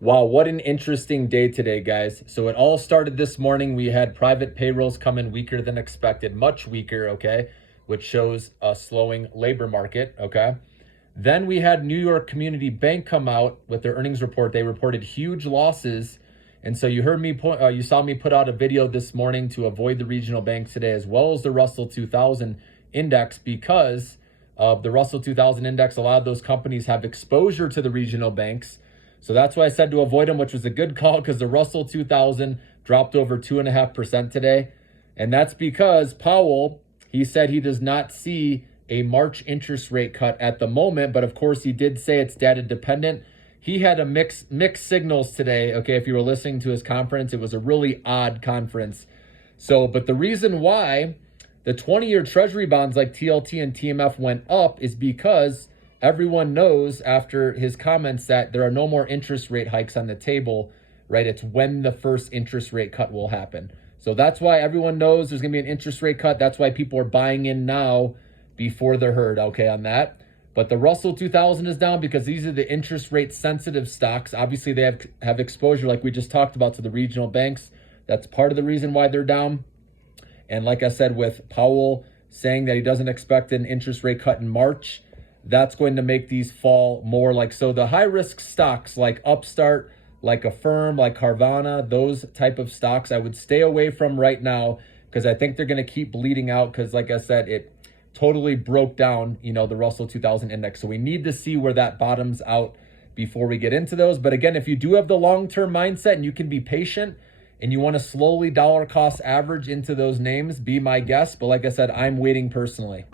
Wow, what an interesting day today, guys. So it all started this morning. We had private payrolls come in weaker than expected, much weaker, okay, which shows a slowing labor market, okay. Then we had New York Community Bank come out with their earnings report. They reported huge losses. And so you saw me put out a video this morning to avoid the regional banks today, as well as the Russell 2000 index, because of the Russell 2000 index. A lot of those companies have exposure to the regional banks. So that's why I said to avoid them, which was a good call because the Russell 2000 dropped over 2.5% today. And that's because Powell, he said he does not see a March interest rate cut at the moment. But of course, he did say it's data dependent. He had a mixed signals today. Okay, if you were listening to his conference, it was a really odd conference. But the reason why the 20-year Treasury bonds like TLT and TMF went up is because everyone knows after his comments that there are no more interest rate hikes on the table, right? It's when the first interest rate cut will happen. So that's why everyone knows there's going to be an interest rate cut. That's why people are buying in now before they're heard, okay, on that. But the Russell 2000 is down because these are the interest rate sensitive stocks. Obviously, they have exposure, like we just talked about, to the regional banks. That's part of the reason why they're down. And like I said, with Powell saying that he doesn't expect an interest rate cut in March, that's going to make these fall more. So the high risk stocks like Upstart, like Affirm, like Carvana, those type of stocks I would stay away from right now because I think they're going to keep bleeding out because, like I said, it totally broke down, the Russell 2000 index. So we need to see where that bottoms out before we get into those. But again, if you do have the long-term mindset and you can be patient and you want to slowly dollar cost average into those names, be my guest. But like I said, I'm waiting personally.